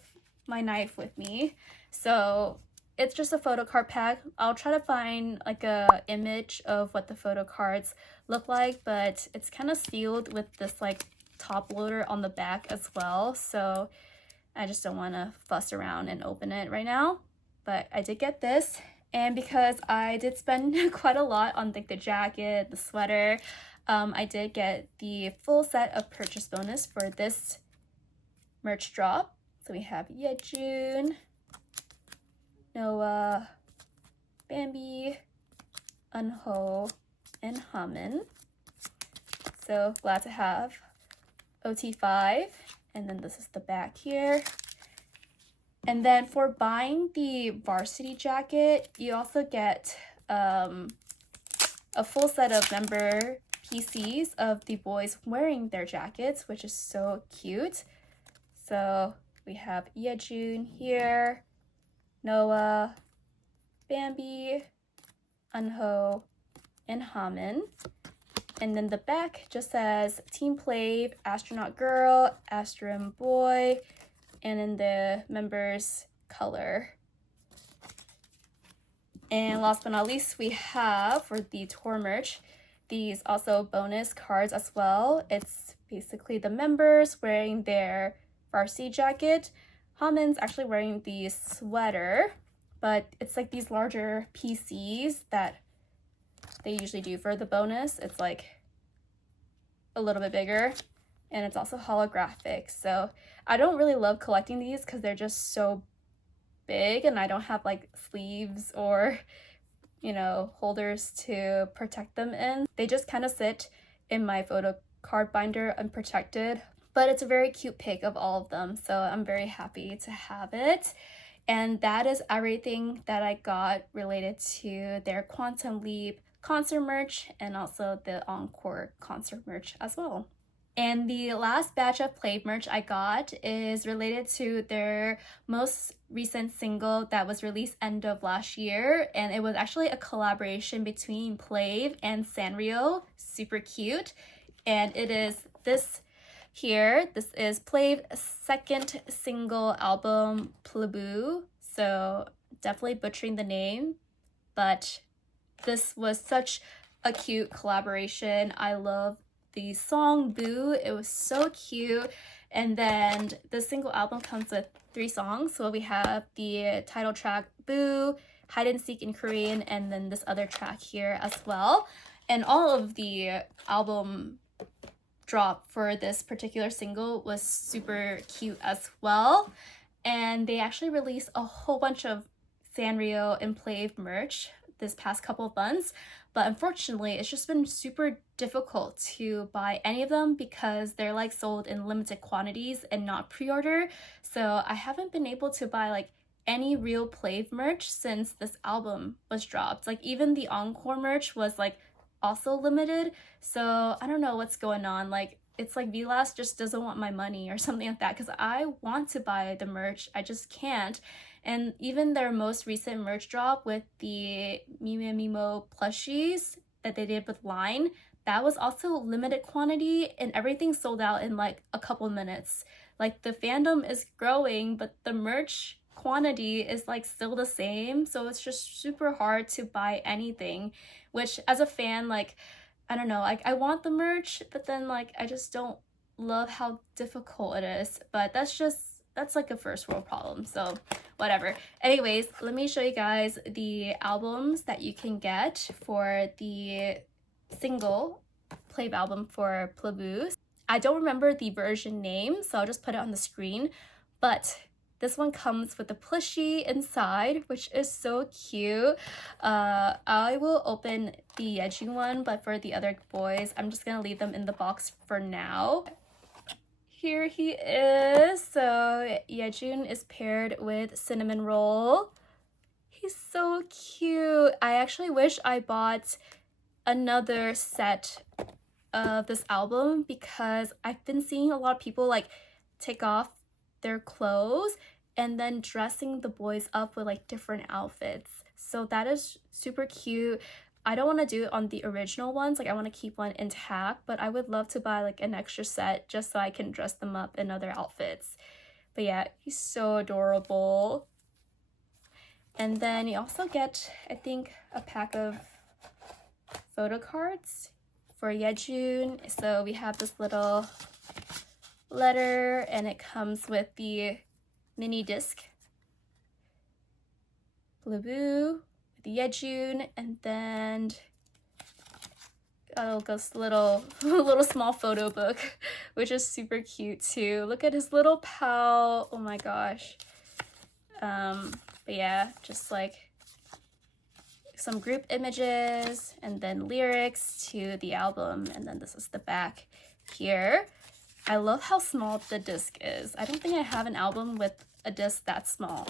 my knife with me, so it's just a photo card pack. I'll try to find like a image of what the photo cards look like, but it's kind of sealed with this like top loader on the back as well, so I just don't want to fuss around and open it right now. But I did get this, and because I did spend quite a lot on like the jacket, the sweater, I did get the full set of purchase bonus for this merch drop. So we have Yejun, Noah, Bambi, Unho, and Hamin. So glad to have OT5, and then this is the back here. And then for buying the varsity jacket, you also get a full set of member PCs of the boys wearing their jackets, which is so cute. So we have Yejun here, Noah, Bambi, Unho, and Hamin. And then the back just says Team Plave, Astronaut Girl, Astrum Boy, and in the members color. And last but not least, we have for the tour merch these also bonus cards as well. It's basically the members wearing their varsity jacket. Hamin's actually wearing the sweater, but it's like these larger PCs that they usually do for the bonus. It's like a little bit bigger, and it's also holographic. So I don't really love collecting these because they're just so big, and I don't have like sleeves or, you know, holders to protect them in. They just kind of sit in my photo card binder unprotected, but it's a very cute pic of all of them, so I'm very happy to have it. And that is everything that I got related to their Quantum Leap concert merch and also the Encore concert merch as well. And the last batch of Plave merch I got is related to their most recent single that was released end of last year, and it was actually a collaboration between Plave and Sanrio. Super cute. And it is this here. This is Plave's second single album, Plave. So definitely butchering the name, but this was such a cute collaboration. I love the song Boo. It was so cute. And then the single album comes with 3 songs. So we have the title track Boo, Hide and Seek in Korean, and then this other track here as well. And all of the album drop for this particular single was super cute as well. And they actually released a whole bunch of Sanrio and Plave merch this past couple of months, but unfortunately it's just been super difficult to buy any of them because they're like sold in limited quantities and not pre-order. So I haven't been able to buy like any real Plave merch since this album was dropped. Like even the encore merch was like also limited. So I don't know what's going on. Like it's like VLAS just doesn't want my money or something like that, because I want to buy the merch, I just can't. And even their most recent merch drop with the Mimo plushies that they did with Line, that was also limited quantity and everything sold out in like a couple minutes. Like the fandom is growing, but the merch quantity is like still the same, so it's just super hard to buy anything, which as a fan, like I don't know, like I want the merch, but then like I just don't love how difficult it is. But that's like a first world problem, so whatever. Anyways, let me show you guys the albums that you can get for the single Plave album for Plave. I don't remember the version name, so I'll just put it on the screen, but this one comes with a plushie inside, which is so cute. I will open the Yejun one, but for the other boys, I'm just gonna leave them in the box for now. Here he is. So Yejun is paired with Cinnamon Roll. He's so cute. I actually wish I bought another set of this album, because I've been seeing a lot of people like take off their clothes and then dressing the boys up with like different outfits. So that is super cute. I don't want to do it on the original ones, like I want to keep one intact, but I would love to buy like an extra set just so I can dress them up in other outfits. But yeah, he's so adorable. And then you also get, I think, a pack of photo cards for Yejun. So we have this little letter and it comes with the mini disc, Blue with the Yejun, and then this little small photo book, which is super cute too. Look at his little pal. Oh my gosh. But yeah, just like some group images and then lyrics to the album, and then this is the back here. I love how small the disc is. I don't think I have an album with a disc that small.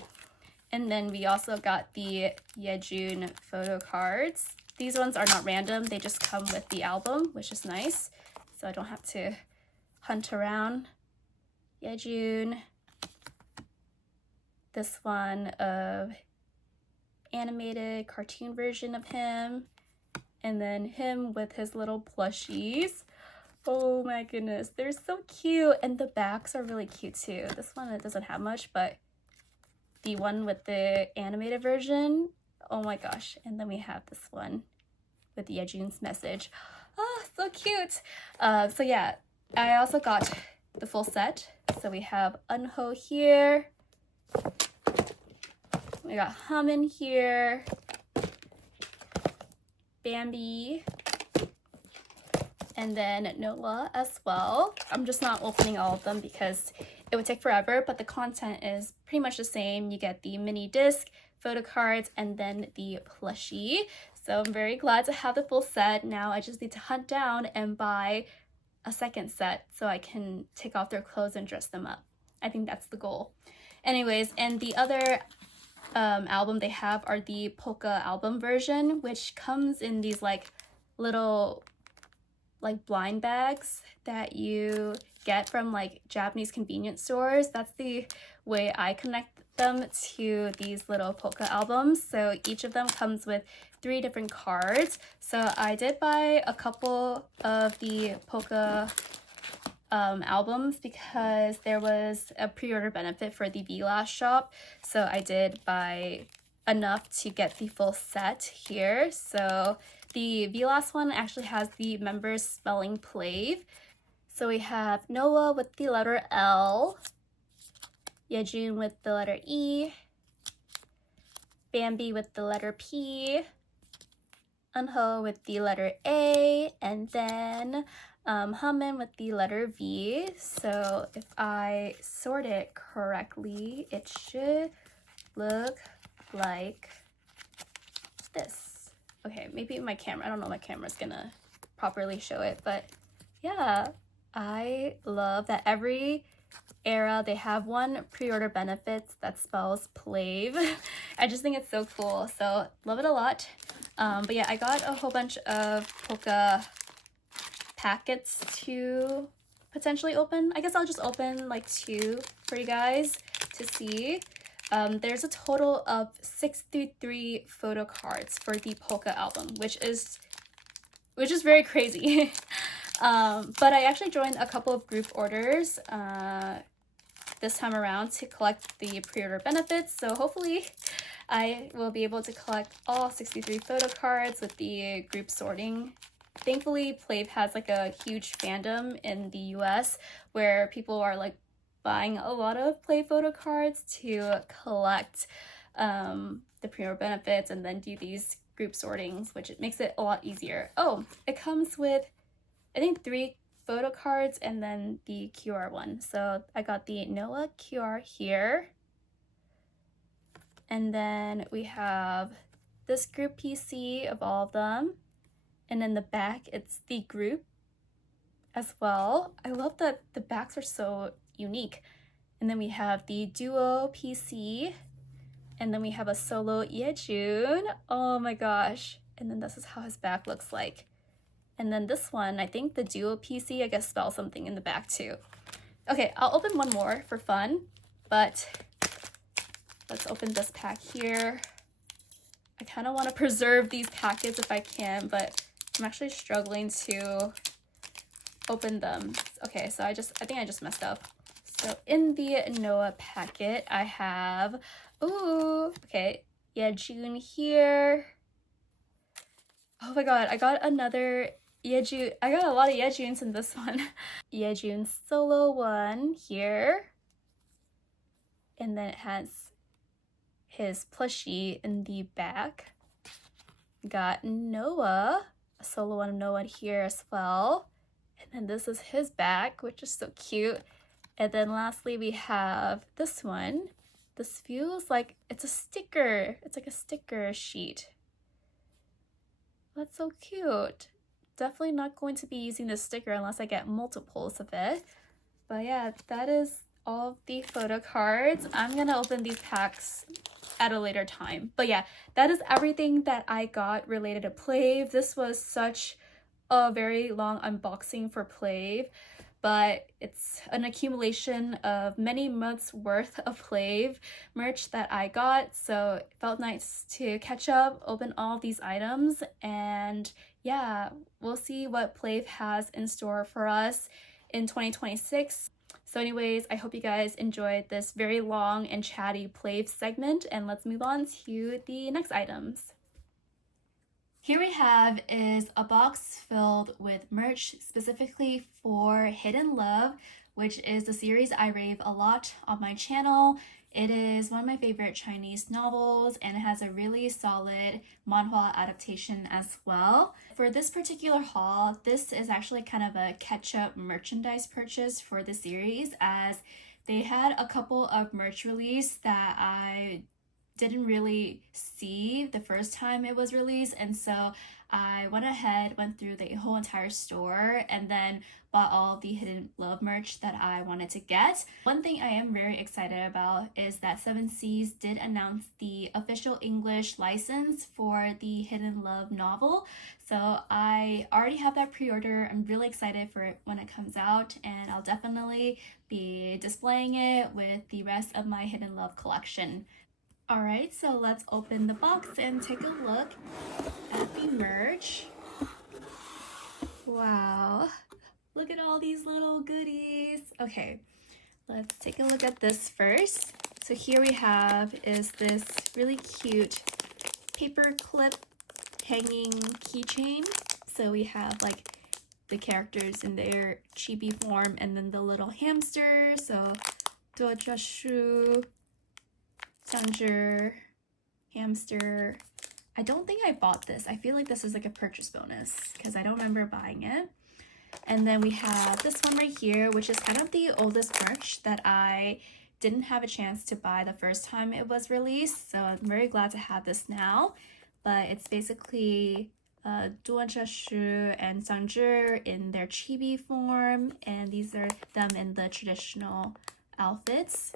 And then we also got the Yejun photo cards. These ones are not random, they just come with the album, which is nice, so I don't have to hunt around. Yejun, this one of animated cartoon version of him, and then him with his little plushies. Oh my goodness, they're so cute, and the backs are really cute too. This one, it doesn't have much, but the one with the animated version, oh my gosh. And then we have this one with Yejun's message. Oh, so cute. So yeah, I also got the full set. So we have Unho here, we got Hamin here, Bambi, and then Noah as well. I'm just not opening all of them because it would take forever, but the content is pretty much the same. You get the mini disc, photo cards, and then the plushie. So I'm very glad to have the full set. Now I just need to hunt down and buy a second set so I can take off their clothes and dress them up. I think that's the goal. Anyways, and the other album they have are the polka album version, which comes in these like little like blind bags that you get from like Japanese convenience stores. That's the way I connect them to these little polka albums. So each of them comes with 3 different cards. So I did buy a couple of the polka albums because there was a pre-order benefit for the VLAS shop. So I did buy enough to get the full set here. So the VLAS one actually has the members spelling Plave. So we have Noah with the letter L, Yejun with the letter E, Bambi with the letter P, Unho with the letter A, and then Hamin with the letter V. So if I sort it correctly, it should look like this. Okay, maybe my camera, I don't know, my camera's gonna properly show it, but yeah, I love that every era, they have one pre-order benefits that spells Plave. I just think it's so cool, so love it a lot. But yeah, I got a whole bunch of polka packets to potentially open. I guess I'll just open like 2 for you guys to see. There's a total of 63 photo cards for the polka album, which is very crazy. But I actually joined a couple of group orders this time around to collect the pre-order benefits, so hopefully I will be able to collect all 63 photo cards with the group sorting. Thankfully, Plave has like a huge fandom in the US where people are like buying a lot of Plave photo cards to collect the pre-order benefits and then do these group sortings, which it makes it a lot easier. Oh, it comes with, I think, 3 photo cards and then the QR one. So I got the Noah QR here. And then we have this group PC of all of them. And in the back, it's the group as well. I love that the backs are so unique. And then we have the duo PC. And then we have a solo Yejun. Oh my gosh. And then this is how his back looks like. And then this one, I think the duo PC, I guess, spells something in the back too. Okay, I'll open one more for fun, but let's open this pack here. I kind of want to preserve these packets if I can, but I'm actually struggling to open them. Okay, so I think I just messed up. So in the Noah packet, I have, Yejun here. Oh my god, I got another Yejun. I got a lot of Yejuns in this one. Yejun solo one here. And then it has his plushie in the back. Got Noah, a solo one of Noah here as well. And then this is his back, which is so cute. And then lastly, we have this one. This feels like it's a sticker. It's like a sticker sheet. That's so cute. Definitely not going to be using this sticker unless I get multiples of it. But yeah, that is all of the photo cards. I'm gonna open these packs at a later time. But yeah, that is everything that I got related to Plave. This was such a very long unboxing for Plave, but it's an accumulation of many months worth of Plave merch that I got, so it felt nice to catch up, open all these items, and yeah, we'll see what Plave has in store for us in 2026. So anyways, I hope you guys enjoyed this very long and chatty Plave segment, and let's move on to the next items. Here we have is a box filled with merch specifically for Hidden Love, which is the series I rave a lot on my channel. It is one of my favorite Chinese novels and it has a really solid manhwa adaptation as well. For this particular haul, this is actually kind of a catch-up merchandise purchase for the series, as they had a couple of merch release that I didn't really see the first time it was released, and so I went through the whole entire store and then bought all the Hidden Love merch that I wanted to get. One thing I am very excited about is that 7 Seas did announce the official English license for the Hidden Love novel, so I already have that pre-order. I'm really excited for it when it comes out, and I'll definitely be displaying it with the rest of my Hidden Love collection. Alright, so let's open the box and take a look at the merch. Wow, look at all these little goodies. Okay, let's take a look at this first. So here we have is this really cute paper clip hanging keychain. So we have like the characters in their chibi form and then the little hamster. So Dojashu, Sanger, hamster. I don't think I bought this. I feel like this is like a purchase bonus because I don't remember buying it. And then we have this one right here, which is kind of the oldest merch that I didn't have a chance to buy the first time it was released. So I'm very glad to have this now. But it's basically Duanjashu and Sanger in their chibi form. And these are them in the traditional outfits.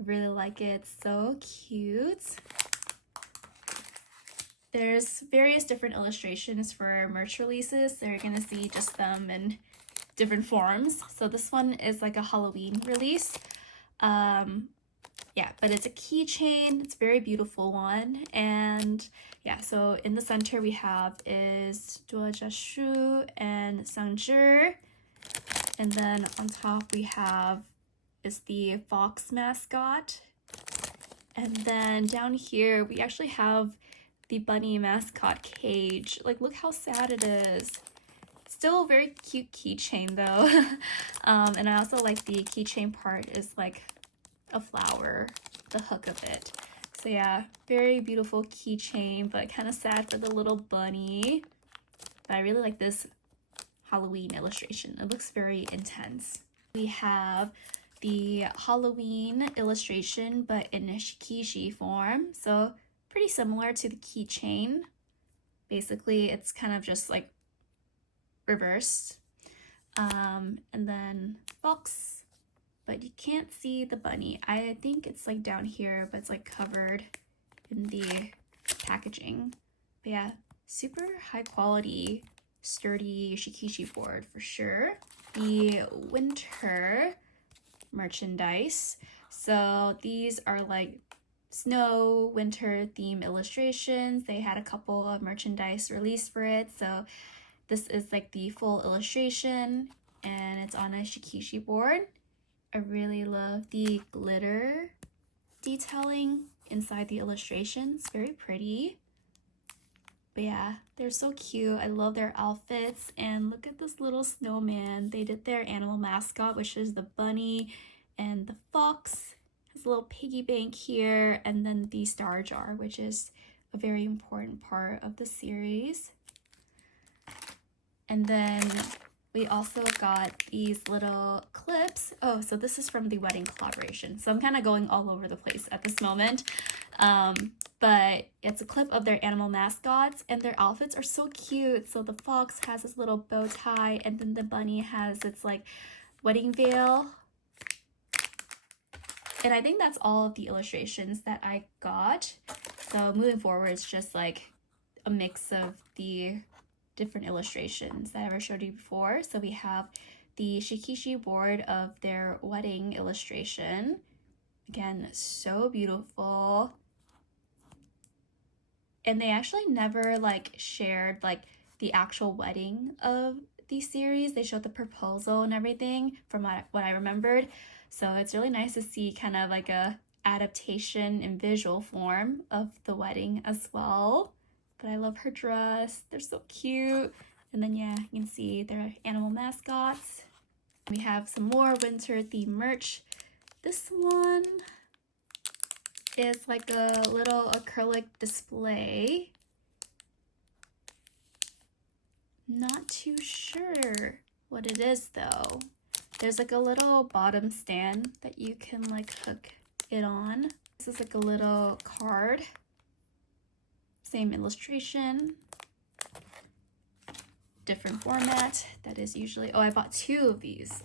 I really like it. It's so cute. There's various different illustrations for merch releases, so you're gonna see just them in different forms. So this one is like a Halloween release. Yeah, but it's a keychain. It's a very beautiful one. And yeah, so in the center we have is Duojia and Sangzhi. And then on top we have is the fox mascot. And then down here we actually have the bunny mascot cage. Like, look how sad it is. Still a very cute keychain though. And I also like the keychain part is like a flower, the hook of it. So yeah, very beautiful keychain, but kind of sad for the little bunny. But I really like this Halloween illustration. It looks very intense. We have the Halloween illustration, but in a shikishi form. So pretty similar to the keychain. Basically, it's kind of just like reversed. And then fox, but you can't see the bunny. I think it's like down here, but it's like covered in the packaging. But yeah, super high quality, sturdy shikishi board for sure. The winter merchandise. So these are like snow winter theme illustrations. They had a couple of merchandise released for it. So this is like the full illustration and it's on a shikishi board. I really love the glitter detailing inside the illustrations. Very pretty. But yeah, they're so cute. I love their outfits. And look at this little snowman. They did their animal mascot, which is the bunny and the fox. Has a little piggy bank here. And then the star jar, which is a very important part of the series. And then we also got these little clips. Oh, so this is from the wedding collaboration. So I'm kind of going all over the place at this moment. But it's a clip of their animal mascots and their outfits are so cute. So the fox has this little bow tie and then the bunny has its like wedding veil. And I think that's all of the illustrations that I got. So moving forward, it's just like a mix of the different illustrations that I ever showed you before. So we have the shikishi board of their wedding illustration. Again, so beautiful. And they actually never like shared like the actual wedding of the series. They showed the proposal and everything from what I remembered. So it's really nice to see kind of like a adaptation in visual form of the wedding as well. But I love her dress. They're so cute. And then yeah, you can see their animal mascots. We have some more winter themed merch. This one is like a little acrylic display. Not too sure what it is though. There's like a little bottom stand that you can like hook it on. This is like a little card. Same illustration. Different format. That is usually, oh, I bought 2 of these.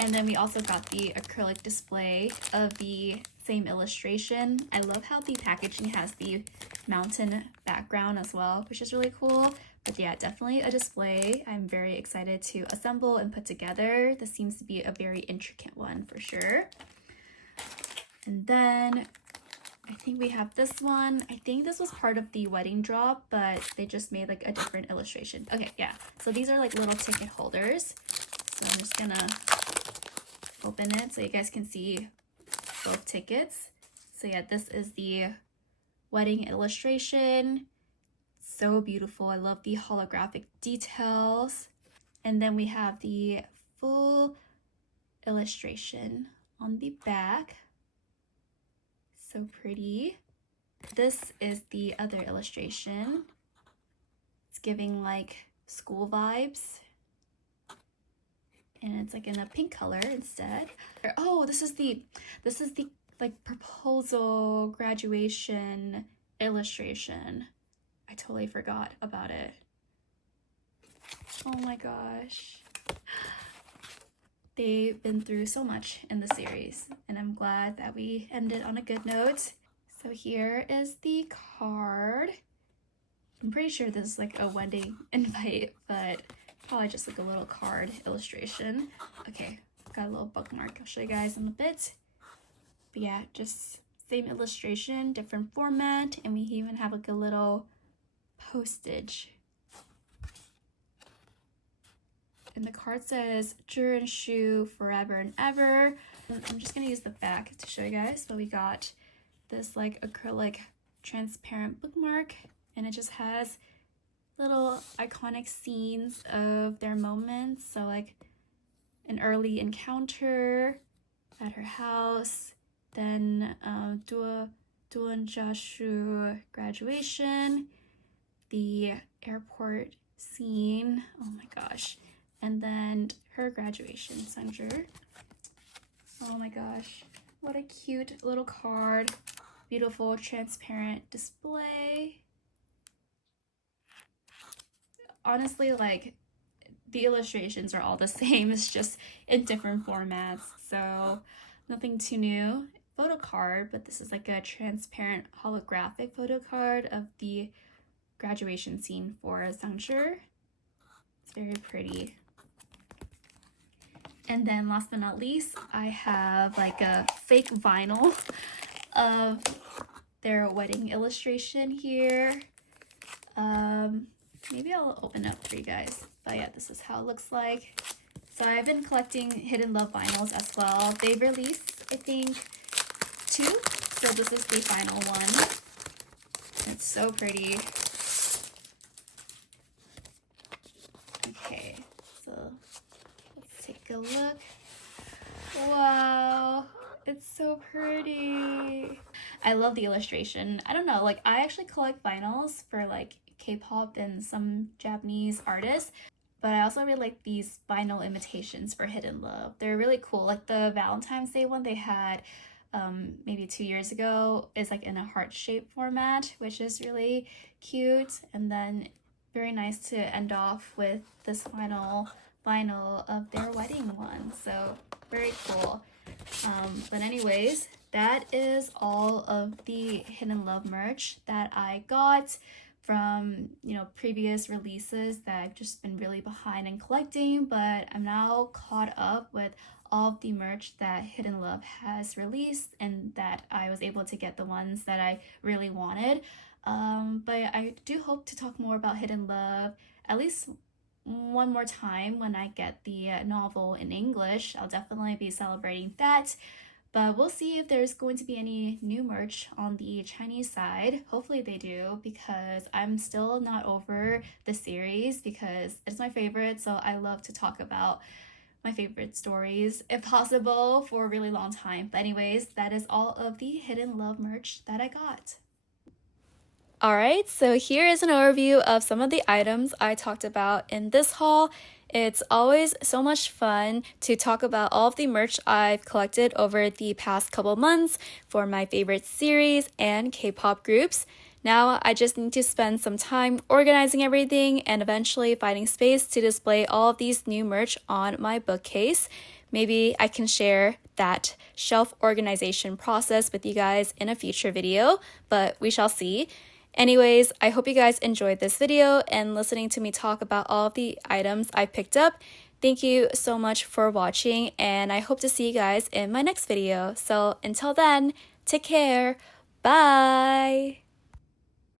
And then we also got the acrylic display of the same illustration. I love how the packaging has the mountain background as well, which is really cool. But yeah, definitely a display I'm very excited to assemble and put together. This seems to be a very intricate one for sure. And then I think we have this one. I think this was part of the wedding drop, but they just made like a different illustration. Okay, yeah. So these are like little ticket holders. So I'm just gonna open it so you guys can see both tickets. So yeah, this is the wedding illustration. So beautiful. I love the holographic details. And then we have the full illustration on the back. So pretty. This is the other illustration. It's giving like school vibes. And it's like in a pink color instead. Oh, this is the like proposal graduation illustration. I totally forgot about it. Oh my gosh. they've been through so much in the series, and I'm glad that we ended on a good note. So here is the card. I'm pretty sure this is like a wedding invite, but probably just like a little card illustration. Okay, got a little bookmark. I'll show you guys in a bit. But yeah, just same illustration, different format, and we even have like a little postage. And the card says, 知恩 Shu forever and ever. I'm just gonna use the back to show you guys. So we got this like acrylic transparent bookmark, and it just has little iconic scenes of their moments. So like an early encounter at her house, then Duan graduation, the airport scene, oh my gosh, and then her graduation, Sanjur. Oh my gosh, what a cute little card. Beautiful transparent display. Honestly, like, the illustrations are all the same, it's just in different formats, so nothing too new. Photo card, but this is like a transparent holographic photo card of the graduation scene for Sangshur. It's very pretty. And then last but not least, I have like a fake vinyl of their wedding illustration here. Maybe I'll open it up for you guys, but yeah, this is how it looks like. So I've been collecting Hidden Love vinyls as well. They've released, I think, 2, so this is the final one. It's so pretty. Okay, so let's take a look. Wow, it's so pretty. I love the illustration. I don't know, like, I actually collect vinyls for like K-pop and some Japanese artists, but I also really like these vinyl imitations for Hidden Love. They're really cool. Like the Valentine's Day one they had maybe 2 years ago is like in a heart-shaped format, which is really cute. And then very nice to end off with this final vinyl of their wedding one. So very cool. But anyways, that is all of the Hidden Love merch that I got from, you know, previous releases that I've just been really behind in collecting, but I'm now caught up with all of the merch that Hidden Love has released, and that I was able to get the ones that I really wanted. But I do hope to talk more about Hidden Love at least one more time when I get the novel in English. I'll definitely be celebrating that. But we'll see if there's going to be any new merch on the Chinese side. Hopefully they do, because I'm still not over the series because it's my favorite. So I love to talk about my favorite stories, if possible, for a really long time. But anyways, that is all of the Hidden Love merch that I got. Alright, so here is an overview of some of the items I talked about in this haul. It's always so much fun to talk about all of the merch I've collected over the past couple months for my favorite series and K-pop groups. Now I just need to spend some time organizing everything and eventually finding space to display all of these new merch on my bookcase. Maybe I can share that shelf organization process with you guys in a future video, but we shall see. Anyways, I hope you guys enjoyed this video and listening to me talk about all of the items I picked up. Thank you so much for watching, and I hope to see you guys in my next video. So until then, take care. Bye!